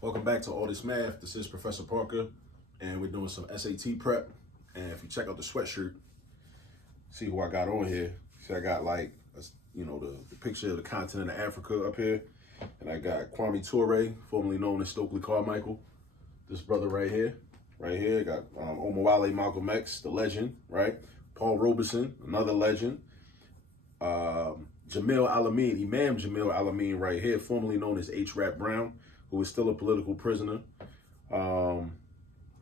Welcome back to All This Math. This is Professor Parker, and we're doing some SAT prep. And if you check out the sweatshirt, see who I got on here. See, I got the picture of the continent of Africa up here, and I got Kwame Ture, formerly known as Stokely Carmichael. This brother right here. Got Omowale Malcolm X, the legend, right? Paul Robeson, another legend. Imam Jamil Alameen right here, formerly known as H. Rap Brown, who is still a political prisoner.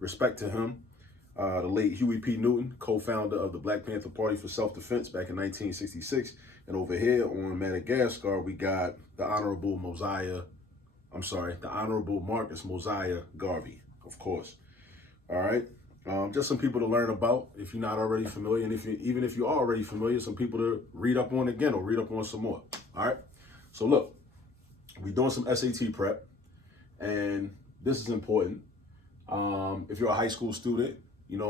Respect to him. The late Huey P. Newton, co-founder of the Black Panther Party for Self-Defense back in 1966. And over here on Madagascar, we got the Honorable Marcus Mosiah Garvey, of course. All right. Just some people to learn about if you're not already familiar. And even if you are already familiar, some people to read up on again or read up on some more. All right. So look, we're doing some SAT prep. And this is important. If you're a high school student,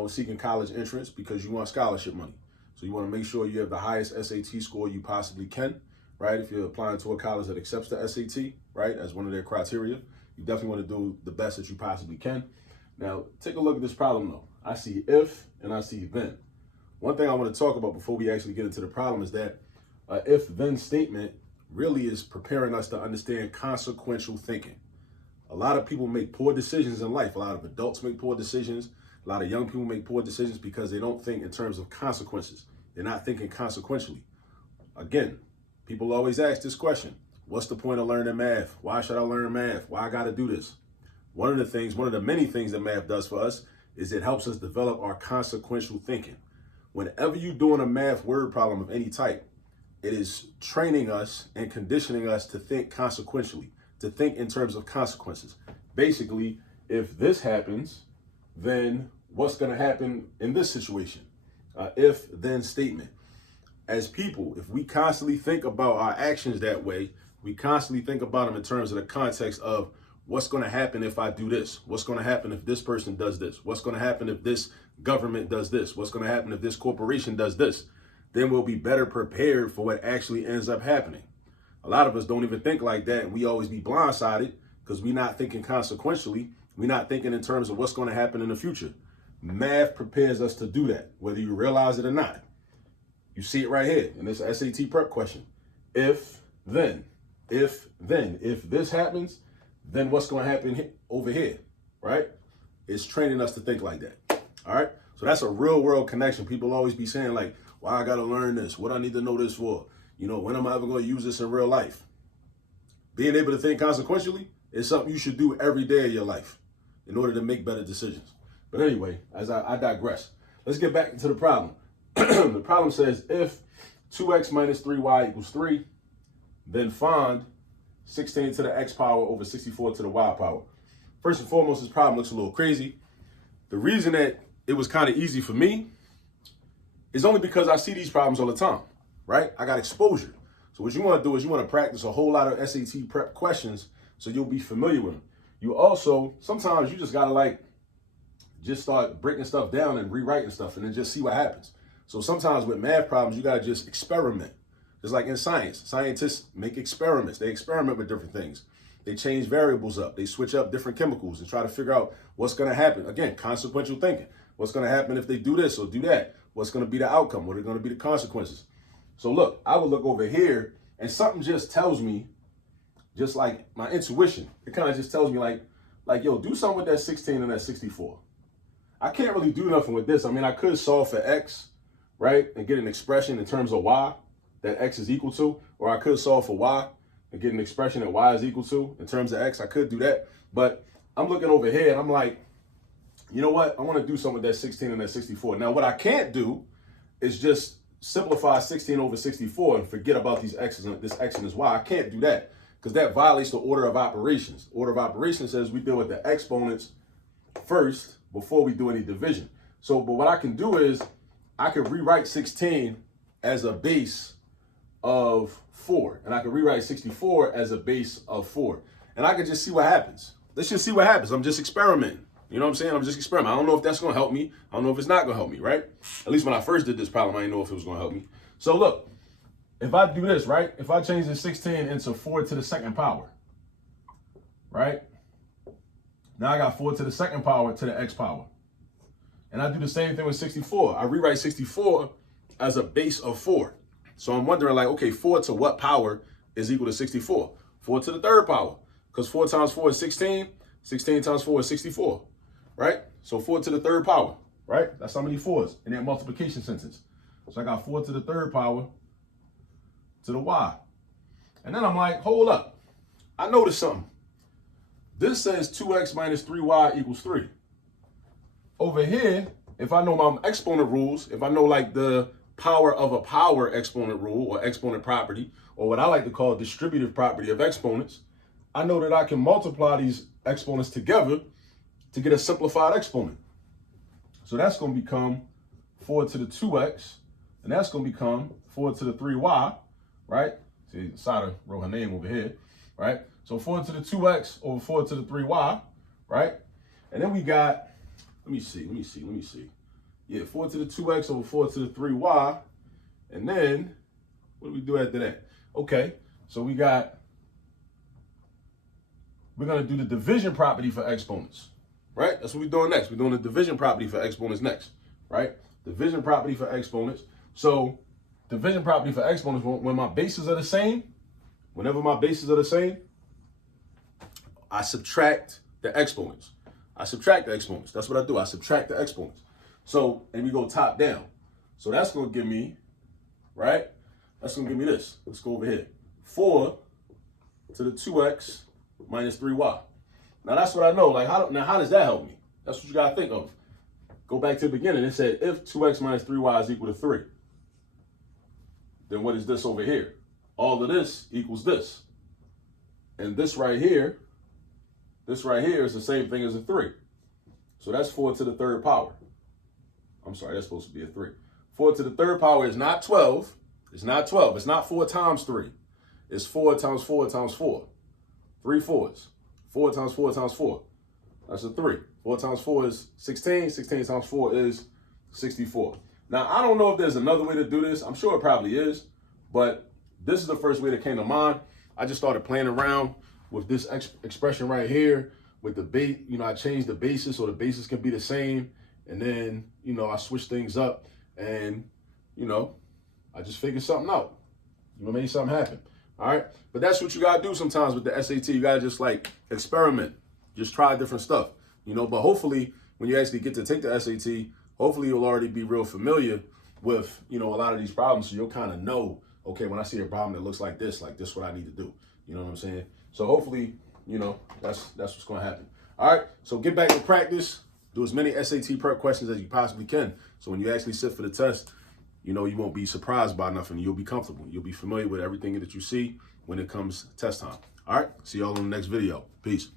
seeking college entrance because you want scholarship money. So you want to make sure you have the highest SAT score you possibly can, right? If you're applying to a college that accepts the SAT, right, as one of their criteria, you definitely want to do the best that you possibly can. Now, take a look at this problem, though. I see if and I see then. One thing I want to talk about before we actually get into the problem is that if-then statement really is preparing us to understand consequential thinking. A lot of people make poor decisions in life. A lot of adults make poor decisions. A lot of young people make poor decisions because they don't think in terms of consequences. They're not thinking consequentially. Again, people always ask this question: what's the point of learning math? Why should I learn math? Why I got to do this? One of the many things that math does for us is it helps us develop our consequential thinking. Whenever you're doing a math word problem of any type, it is training us and conditioning us to think consequentially, to think in terms of consequences. Basically, if this happens, then what's going to happen in this situation? If-then statement. As people, if we constantly think about our actions that way, we constantly think about them in terms of the context of what's going to happen if I do this? What's going to happen if this person does this? What's going to happen if this government does this? What's going to happen if this corporation does this? Then we'll be better prepared for what actually ends up happening. A lot of us don't even think like that, and we always be blindsided because we're not thinking consequentially. We're not thinking in terms of what's going to happen in the future. Math prepares us to do that, whether you realize it or not. You see it right here in this SAT prep question. If then, if this happens, then what's going to happen over here, right? It's training us to think like that. All right. So that's a real world connection. People always be saying like, why I got to learn this? What I need to know this for? When am I ever going to use this in real life? Being able to think consequentially is something you should do every day of your life in order to make better decisions. But anyway, as I digress, let's get back into the problem. The problem says if 2x minus 3y equals 3, then find 16 to the x power over 64 to the y power. First and foremost, this problem looks a little crazy. The reason that it was kind of easy for me is only because I see these problems all the time, right? I got exposure. So what you want to do is you want to practice a whole lot of SAT prep questions so you'll be familiar with them. You also, sometimes you just got to just start breaking stuff down and rewriting stuff and then just see what happens. So sometimes with math problems, you got to just experiment. Just like in science, scientists make experiments. They experiment with different things. They change variables up. They switch up different chemicals and try to figure out what's going to happen. Again, consequential thinking. What's going to happen if they do this or do that? What's going to be the outcome? What are going to be the consequences? So look, I would look over here and something just tells me, just like my intuition, it kind of just tells me like, yo, do something with that 16 and that 64. I can't really do nothing with this. I mean, I could solve for x, right? And get an expression in terms of y that x is equal to, or I could solve for y and get an expression that y is equal to in terms of x. I could do that, but I'm looking over here and I'm like, you know what? I want to do something with that 16 and that 64. Now, what I can't do is just simplify 16 over 64 and forget about these x's and this x and this y. I can't do that because that violates the order of operations. Order of operations says we deal with the exponents first before we do any division. So, but what I can do is I could rewrite 16 as a base of 4, and I could rewrite 64 as a base of 4, and I could just see what happens. Let's just see what happens. I'm just experimenting. You know what I'm saying? I'm just experimenting. I don't know if that's going to help me. I don't know if it's not going to help me, right? At least when I first did this problem, I didn't know if it was going to help me. So look, if I do this, right? If I change the 16 into 4 to the second power, right? Now I got 4 to the second power to the x power. And I do the same thing with 64. I rewrite 64 as a base of 4. So I'm wondering, like, okay, 4 to what power is equal to 64? 4 to the third power, because 4 times 4 is 16. 16 times 4 is 64, right? So 4 to the third power, right? That's how many 4s in that multiplication sentence. So I got 4 to the third power to the y. And then I'm like, hold up. I noticed something. This says 2x minus 3y equals 3. Over here, if I know my exponent rules, if I know like the power of a power exponent rule or exponent property, or what I like to call distributive property of exponents, I know that I can multiply these exponents together to get a simplified exponent. So that's going to become 4 to the 2x, and that's going to become 4 to the 3y, right? See, Sada wrote her name over here, right? So 4 to the 2x over 4 to the 3y, right? And then we got, let me see. Yeah, 4 to the 2x over 4 to the 3y. And then, what do we do after that? Okay, so we're going to do the division property for exponents, right? That's what we're doing next. We're doing the division property for exponents next, right? Division property for exponents. So division property for exponents, when my bases are the same, whenever my bases are the same, I subtract the exponents. That's what I do. I subtract the exponents. So, and we go top down. So that's going to give me, right? That's going to give me this. Let's go over here. 4 to the 2x minus 3y. Now that's what I know. Like, how does that help me? That's what you got to think of. Go back to the beginning. It said if 2x minus 3y is equal to 3, then what is this over here? All of this equals this. And this right here is the same thing as a 3. So that's 4 to the third power. I'm sorry, that's supposed to be a 3. 4 to the third power is not 12. It's not 12. It's not 4 times 3. It's 4 times 4 times 4. 3 4s. 4 times 4 times 4. That's a 3. 4 times 4 is 16. 16 times 4 is 64. Now, I don't know if there's another way to do this. I'm sure it probably is. But this is the first way that came to mind. I just started playing around with this expression right here with the base. You know, I changed the basis so the basis can be the same. And then, you know, I switched things up and, you know, I just figured something out. You know, made something happen. All right. But that's what you got to do sometimes with the SAT. You got to just like experiment, just try different stuff, you know, but hopefully when you actually get to take the SAT, hopefully you'll already be real familiar with, you know, a lot of these problems. So you'll kind of know, okay, when I see a problem that looks like this what I need to do. You know what I'm saying? So hopefully, you know, that's what's going to happen. All right. So get back to practice. Do as many SAT prep questions as you possibly can. So when you actually sit for the test, you know, you won't be surprised by nothing. You'll be comfortable. You'll be familiar with everything that you see when it comes test time. All right. See y'all in the next video. Peace.